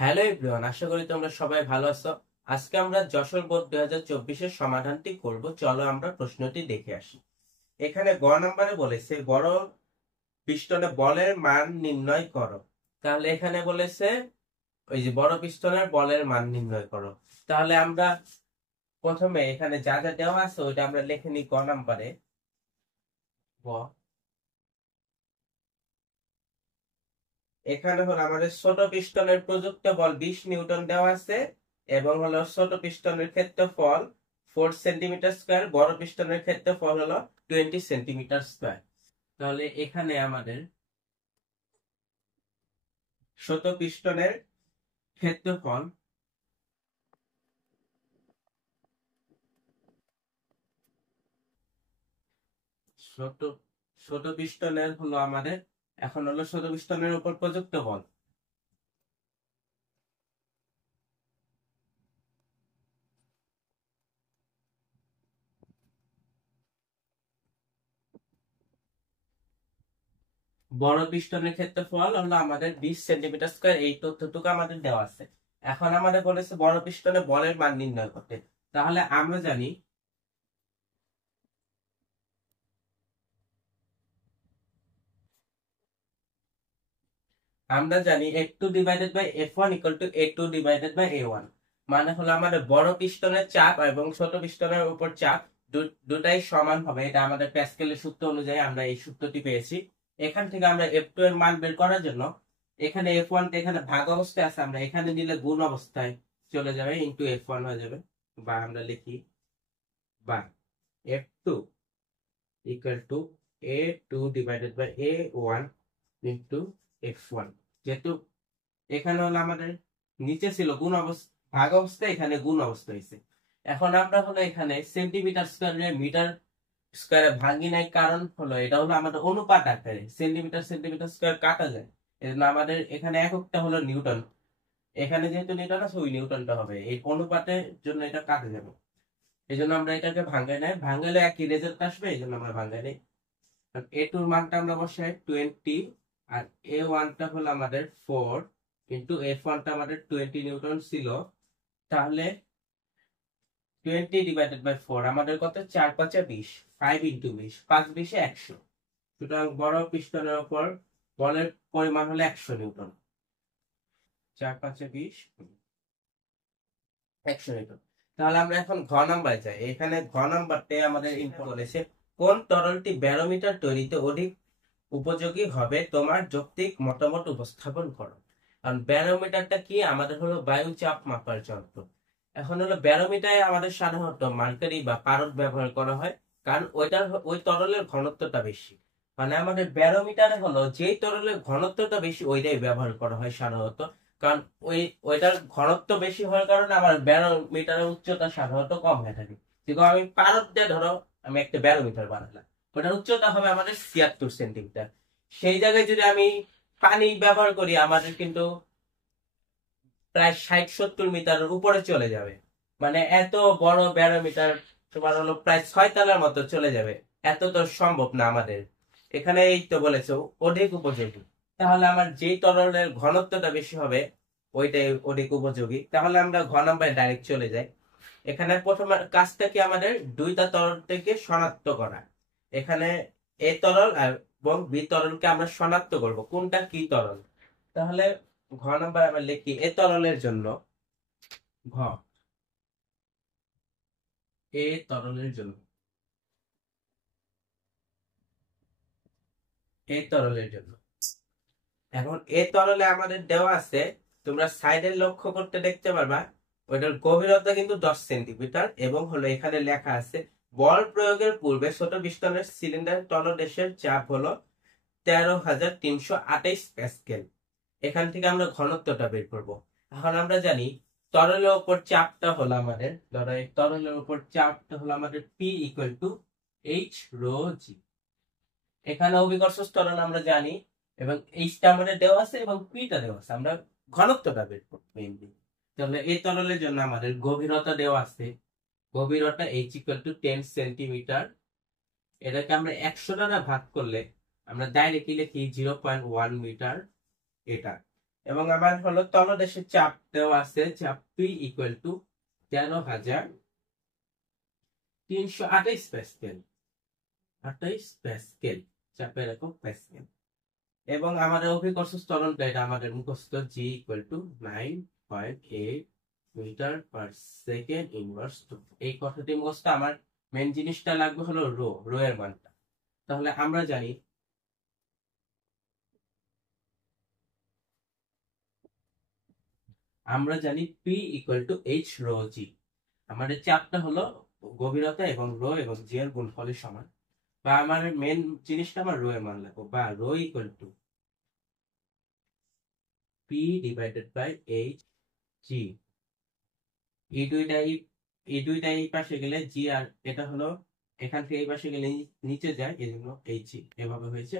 Hello everyone, আশা করি তোমরা সবাই ভালো আছো। আজকে আমরা যশোর বোর্ড 2024 সমাধানটি করব। চলো আমরা প্রশ্নটি দেখে আসি। এখানে গ নম্বরে বলেছে বড় পিস্টনে বলের মান নির্ণয় করো। তাহলে এখানে বলেছে ওই যে বড় পিস্টনের বলের মান নির্ণয় করো। তাহলে আমরা প্রথমে এখানে যা যা দেওয়া আছে ওইটা আমরা লিখে নিই গ নম্বরে। গ এখানে হলো আমাদের ছোট পিস্টনের প্রযুক্ত বল 20 নিউটন দেওয়া আছে এবং হলো ছোট পিস্টনের ক্ষেত্রফল 4 সেন্টিমিটার স্কয়ার, বড় পিস্টনের ক্ষেত্রফল হলো 20 সেন্টিমিটার স্কয়ার। তাহলে এখানে আমাদের ছোট পিস্টনের ক্ষেত্রফল ছোট ছোট পিস্টনের হলো আমাদের এখন হলো ছোট পিস্টনের উপর প্রযুক্ত বল বড় পিস্টনের ক্ষেত্রফল হলো আমাদের 20 সেন্টিমিটার স্কয়ার। এই তথ্যটুকু আমাদের দেওয়া আছে। এখন আমাদের বলেছে বড় পিস্টনে বলের মান নির্ণয় করতে। তাহলে আমরা জানি F2 divided by F1 equal to A2 divided by A1। মানে হলো আমাদের বড় পিস্টনের চাপ এবং ছোট পিস্টনের উপর চাপ দুটাই সমান হবে। এটা আমাদের প্যাসকেলের সূত্র অনুযায়ী আমরা এই সূত্রটি পেয়েছি। এখান থেকে আমরা F2 এর মান বের করার জন্য এখানে F1 তে এখানে ভাগ অবস্থায় আছে, আমরা এখানে নিলে গুণ অবস্থায় চলে যাবে, ইনটু F1 হয়ে যাবে। বা আমরা লিখি বা F2 equal to A2 divided by A1 into F1। যেহেতু এখানে হলো আমাদের নিচে ছিল গুণ অবস্থা, ভাগ অবস্থা, এখানে গুণ অবস্থা হয়েছে। এখন আমরা হলো এখানে সেন্টিমিটার স্কয়ারে মিটার স্কয়ারে ভাঙি নাই, কারণ হলো এটা হলো আমাদের অনুপাত আকারে, সেন্টিমিটার সেন্টিমিটার স্কয়ার কাটা যায়। এজন্য আমাদের এখানে এককটা হলো নিউটন। এখানে যেহেতু নিউটন আছে ওই নিউটনটা হবে, এই অনুপাতের জন্য এটা কাটে যাবে। এই জন্য আমরা এটাকে ভাঙাই নাই, ভাঙাইলে একই রেজাল্ট আসবে, এই জন্য আমরা ভাঙাই নাই। A2 এর মানটা আমরা বসাই 20 আর A1 টা হলো আমাদের 4 কিন্তু F1 টা আমাদের 20 নিউটন ছিল। তাহলে 20 ডিভাইডেড বাই 4 আমাদের কত, 4 5 20, 5 ইনটু 20, 5 20 100। সুতরাং বড় পিস্টনের উপর বলের পরিমাণ হলো 100 নিউটন। 4 5 20, 100 নিউটন। তাহলে আমরা এখন ঘ নাম্বারে যাই। এখানে ঘ নাম্বারতে আমাদের ইনফো বলেছে কোন তরলটি ব্যারোমিটার তৈরিতে অধিক উপযোগী হবে, তোমার যৌক্তিক মতামত উপস্থাপন করো। কারণ ব্যারোমিটারটা কি, আমাদের হলো বায়ু চাপ মাপার যন্ত্র। এখন হলো ব্যারোমিটারে আমাদের সাধারণত মার্কারি বা পারদ ব্যবহার করা হয়, কারণ ওই তরলের ঘনত্বটা বেশি। মানে আমাদের ব্যারোমিটারে হলো যেই তরলের ঘনত্বটা বেশি ওইটাই ব্যবহার করা হয় সাধারণত। কারণ ওইটার ঘনত্ব বেশি হওয়ার কারণে আমার ব্যারোমিটারের উচ্চতা সাধারণত কম হয়ে থাকে। কিন্তু আমি পারদ দিয়ে ধরো আমি একটা ব্যারোমিটার বানালাম, ওটার উচ্চতা হবে আমাদের 76 সেন্টিমিটার। সেই জায়গায় যদি আমি পানি ব্যবহার করি আমাদের কিন্তু প্রায় 60-70 মিটারের উপরে চলে যাবে। মানে এত বড় ব্যারোমিটার তোমার হলো প্রায় 6 তলার মতো চলে যাবে। এত তো সম্ভব না আমাদের। এখানে এই তো বলেছে অধিক উপযোগী। তাহলে আমার যেই তরলের ঘনত্বটা বেশি হবে ওইটাই অধিক উপযোগী। তাহলে আমরা ঘ নাম্বারে ডাইরেক্ট চলে যাই। এখানে প্রথম কাজটা কি, আমাদের দুইটা তরল থেকে শনাক্ত করা। এখানে এ তরল এবং বি তরলকে আমরা শনাক্ত করব কোনটা কি তরল। তাহলে ঘ নাম্বার আমরা লিখি এ তরলের জন্য, ঘ এ তরলের জন্য, এ তরলের জন্য। এখন এ তরলে আমাদের দেওয়া আছে, তোমরা সাইডে লক্ষ্য করতে দেখতে পারবা ওইটার গভীরতা কিন্তু 10 সেন্টিমিটার এবং হলো এখানে লেখা আছে বল প্রয়োগের পূর্বে ছোট পিস্টনের সিলিন্ডার তলদেশের চাপ হলো 13,328 প্যাসকেল। এখান থেকে আমরা ঘনত্বটা বের করব। এখন আমরা জানি তরলের উপর চাপটা হলো আমাদের, ধরো এই তরলের উপর চাপটা হলো আমাদের P equal to H rho G. এখানে অভিকর্ষ ত্বরণ আমরা জানি এবং এইচটা আমাদের দেওয়া আছে এবং পিটা দেওয়া আছে, আমরা ঘনত্বটা বের করব মেইনলি। তাহলে এই তরলের জন্য আমাদের গভীরতা দেওয়া আছে, গভীরতা এইচ ইকুয়াল টু 10 সেন্টিমিটার। এটাকে আমরা 100 দ্বারা ভাগ করলে আমরা ডাইরেক্টলি লিখি 0.1 মিটার। এটা এবং আমার হলো তলদেশের চাপ দেওয়া আছে, চাপ P equal two 13,328 Pascal, 28 Pascal চাপের একক প্যাসকেল। এবং আমাদের অভিকর্ষ ত্বরণটা এটা আমাদের মুখস্থ, G equal to 9.8 metre per second inverse 2। এই কথাটি মুখস্থ। আমার মেন জিনিসটা লাগবে হলো রো এর মানটা। তাহলে আমরা জানি P equal to H rho G. আমাদের চাপটা হলো গভীরতা এবং রো এবং জি এর গুণফলের সমান, বা আমার মেন জিনিসটা আমার রো এর মান লাগবে, বা rho equal to P divided by H G. এই দুইটা এই পাশে গেলে জি, আর এটা হলো এখান থেকে এই পাশে গেলে নিচে যায়, এই জন্য এইচ জি এভাবে হয়েছে।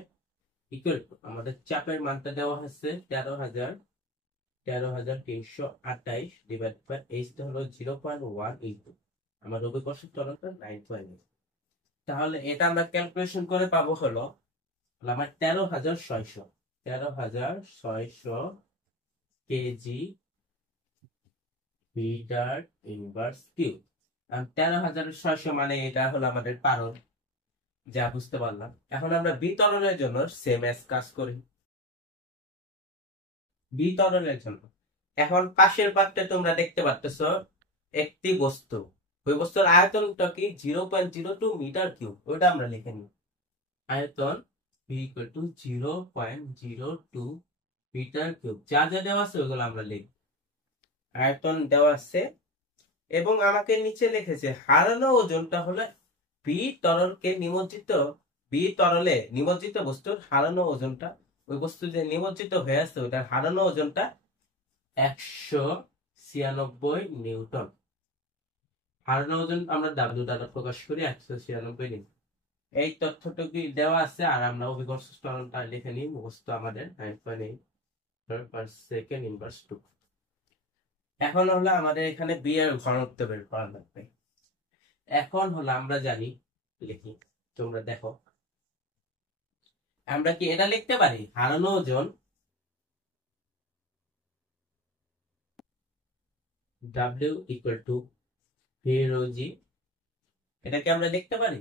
ইকুয়াল টু আমাদের চাপের মানটা দেওয়া হচ্ছে 13,328 ডিভাইড বাই এইচ হলো 0.1 ইন্টু আমার অভিকর্ষ ত্বরণটা 9.8। তাহলে এটা আমরা ক্যালকুলেশন করে পাবো হলো আমার 13,600 কেজি মিটার ইনভার্স কিউব। 13,600 মানে এটা হলো আমাদের পারদ, যা বুঝতে পারলাম। এখন আমরা বিতরণের জন্য সেম এস কাজ করি। বিতরণের জন্য এখন পাশের পাত্রে তোমরা দেখতে পাচ্ছ একটি বস্তু, ওই বস্তুর আয়তনটা কি 0.02 মিটার কিউব, ওটা আমরা লিখে নিই। আয়তন V equal to 0.02 metre cube. যা যা দেওয়া আছে ওগুলো আমরা লিখব। আয়তন দেওয়া আছে এবং আমাকে নিচে লিখেছে হারানো ওজনটা হলো বি তরলে নিমজ্জিত বস্তুর হারানো ওজনটা, ওই বস্তু যে নিমজ্জিত হয়ে আছে ওটার হারানো ওজনটা 196 নিউটন। হারানো ওজন আমরা ডাব্লিউ দ্বারা প্রকাশ করি 196 নিউটন। এই তথ্যটুকু দেওয়া আছে, আর আমরা অভিকর্ষ ত্বরণটা লিখে নিই মুখস্থ আমাদের 9.8 পার সেকেন্ড ইনভার্স 2। এখন হলো আমাদের এখানে বি এর ঘনত্ব বের করা লাগবে। এখন হলো আমরা জানি, লিখি তোমরা দেখো, আমরা কি এটা লিখতে পারি হারানো ওজন W equal to V rho G, এটাকে আমরা লিখতে পারি।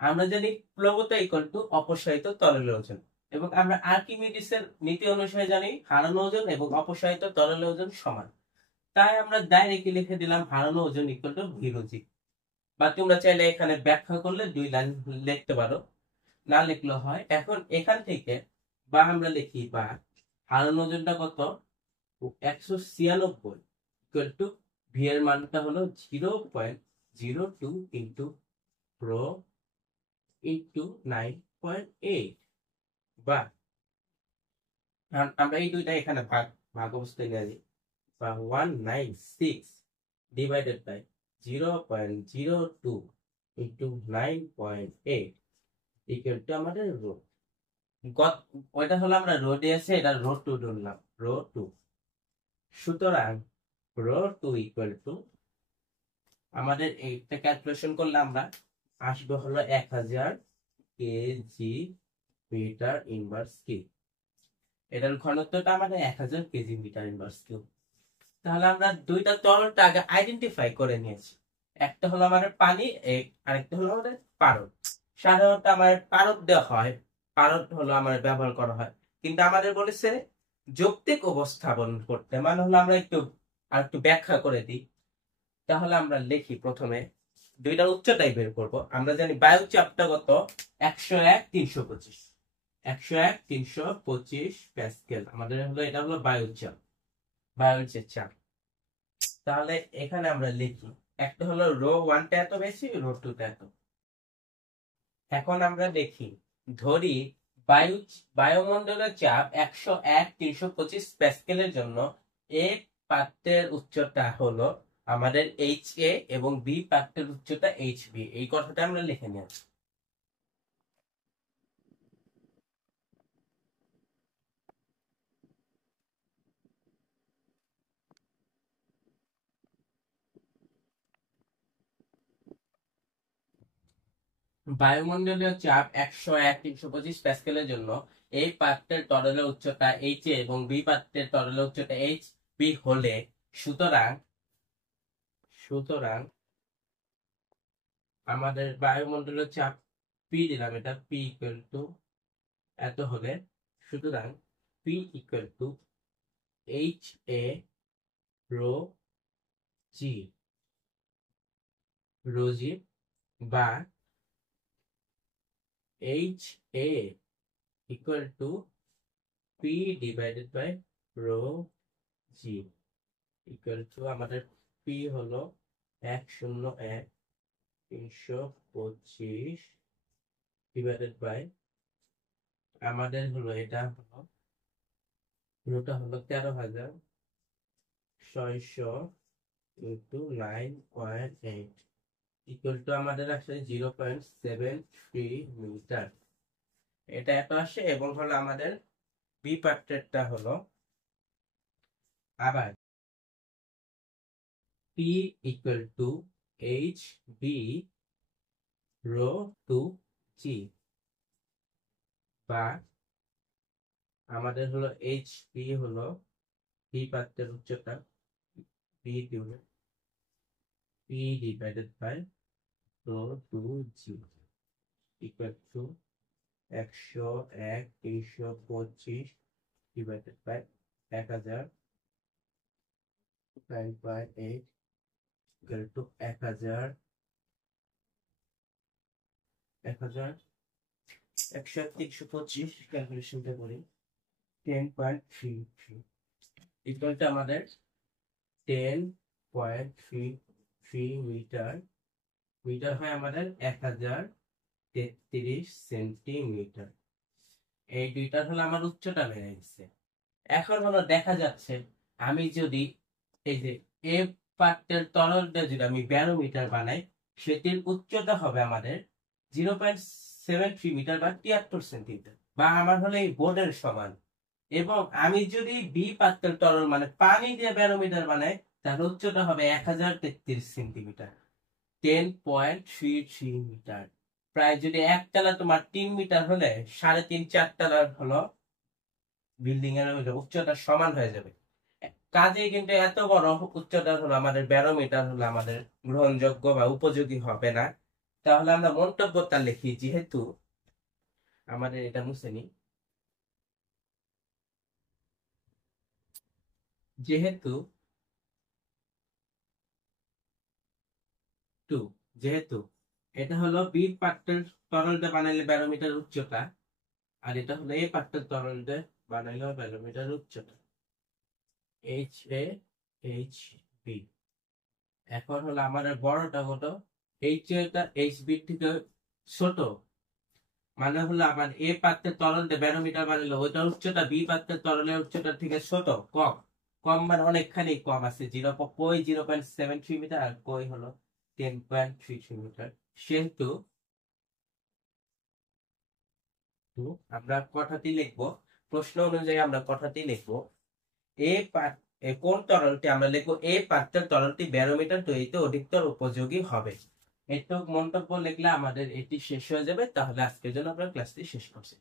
আমরা জানি প্লবতা ইকুয়াল টু অপসারিত তরলের ওজন, এবং আমরা আর্কিমিডিসের নীতি অনুসারে জানি হারানো ওজন এবং অপসারিত তরলের ওজন সমান। তাই আমরা ডাইরেক্টলি লিখে দিলাম হারানো ওজন equal to V rho G. বা তোমরা চাইলে এখানে ব্যাখ্যা করলে 2 লাইন লিখতে পারো, না লিখলেও হয়। এখন এখান থেকে বা আমরা লিখি বা হারানো ওজনটা কত 196 ইকুয়াল টু ভি এর মানটা হলো 0.02 ইন্টু রো ইন্টু 9.8, বা আমরা এই দুইটা এখানে ভাগ অবস্থায় নিয়ে যাই, বা 196 divided by 0.02 into 9.8 equal to আমাদের রো। ওইটা হলো আমরা রো দিয়েছে, এটা রো 2 ধরলাম, রো 2। সুতরাং রো 2 ইকুয়াল টু আমাদের এইটা ক্যালকুলেশন করলে আমরা আসবে হলো 1000 কেজি মিটার ইনভার্স কিউব। এটার ঘনত্বটা আমাদের 1000 কেজি মিটার ইনভার্স কিউব। তাহলে আমরা দুইটা তরলটা আগে আইডেন্টিফাই করে নিয়েছি, একটা হলো আমাদের পানি, আরেকটা হলো আমাদের পারদ। সাধারণত আমার পারদ দেওয়া হয়, পারদ হলো আমার ব্যবহার করা হয়, কিন্তু আমাদের বলেছে যৌক্তিক উপস্থাপন করতে, মানে হলো আমরা একটু ব্যাখ্যা করে দিই। তাহলে আমরা লিখি প্রথমে দুইটার উচ্চতাই বের করব। আমরা জানি বায়ু চাপটা কত 101,325, 101,325 প্যাসকেল আমাদের হলো, এটা হলো বায়ুর যে চাপ। তাহলে এখানে আমরা লিখি একটা হলো রো 1টা এত বেশি, রো 2টা এত। এখন আমরা দেখি ধরি বায়ুমণ্ডলের চাপ 101,325 প্যাসকেলের জন্য এ পাত্রের উচ্চতা হলো আমাদের এইচ এ এবং বি পাত্রের উচ্চতা এইচ বি। এই কথাটা আমরা লিখে নিয়েছি। বায়ুমণ্ডলীয় চাপ 101,325 প্যাসকেলের জন্য এই পাত্রের তরলের উচ্চতা এইচ এ এবং বি পাত্রের তরলের উচ্চতা এইচ বি হলে সুতরাং সুতরাং আমাদের বায়ুমণ্ডলের চাপ পি দিলাম, এটা পি ইকুয়াল টু এত হলে, সুতরাং P equal to H A rho G বা H A equal to P divided by rho G equal to আমাদের পি হলো 101,325 ডিভাইডেড বাই আমাদের হলো এটা হলো রোটা হলো 13,600 ইন্টু 9.8 ইকুয়াল টু আমাদের আসলে 0.73 মিটার। এটা এত আসে এবং হলো আমাদের বি পাত্রেরটা হলো আবার P equal to H B rho two G বা আমাদের হলো এইচ বি হলো বি পাত্রের উচ্চতা P divided by rho two G equal to 101,325 divided by 1000 9.8 equal to 1,325 ক্যালকুলেশনটা করি 10.33 ইকুয়াল টু আমাদের 10.33 মিটার। মিটার হয় আমাদের 1033 সেন্টিমিটার। এই দুইটার হলো আমার উচ্চতা বেড়ে গেছে। এখন হলো দেখা যাচ্ছে আমি যদি এই যে এ পাত্রের তরলটা যদি আমি ব্যারোমিটার বানাই, সেটির উচ্চতা হবে আমাদের 0.73 মিটার বা 73 সেন্টিমিটার, বা আমার হলো এই বোর্ডের সমান। এবং আমি যদি বি পাত্রের তরল মানে পানি দিয়ে ব্যারোমিটার বানাই, তার উচ্চতা হবে 1033 সেন্টিমিটার, 10.33 মিটার। প্রায় যদি একতলা তোমার 3 মিটার হলে 3.5-4 তলার হলো বিল্ডিং এর উচ্চতা সমান হয়ে যাবে। কাজে কিন্তু এত বড় উচ্চতা হলো আমাদের ব্যারোমিটার হলো আমাদের গ্রহণযোগ্য বা উপযোগী হবে না। তাহলে আমরা মন্তব্যটা লিখি, যেহেতু আমাদের এটা মুছে নি, যেহেতু এটা হলো বি পাত্রের তরলটা বানাইলে ব্যারোমিটার উচ্চতা, আর এটা হলো এ পাত্রের তরলটা বানাইলে ব্যারোমিটার উচ্চতা এইচ এ এইচ বি। এখন হলো আমাদের বড়টা কত, এইচ এটা এইচ বি থেকে ছোট, মানে হলো আমার এ পাত্রের তরলটা ব্যারোমিটার বানাইলে ওইটার উচ্চতা বি পাত্রের তরলের উচ্চতার থেকে ছোট, কম। কম মানে অনেকখানি কম আছে, 0.73 মিটার আর কই হলো 10.33 মিটার। সেহেতু আমরা কথাটি লিখবো, প্রশ্ন অনুযায়ী আমরা কথাটি লিখবো, কোন তরলটি আমরা লিখবো এ পাত্রের তরলটি ব্যারোমিটার তৈরিতে অধিকতর উপযোগী হবে। এটুক মন্তব্য লিখলে আমাদের এটি শেষ হয়ে যাবে। তাহলে আজকের জন্য আমরা ক্লাসটি শেষ করছি।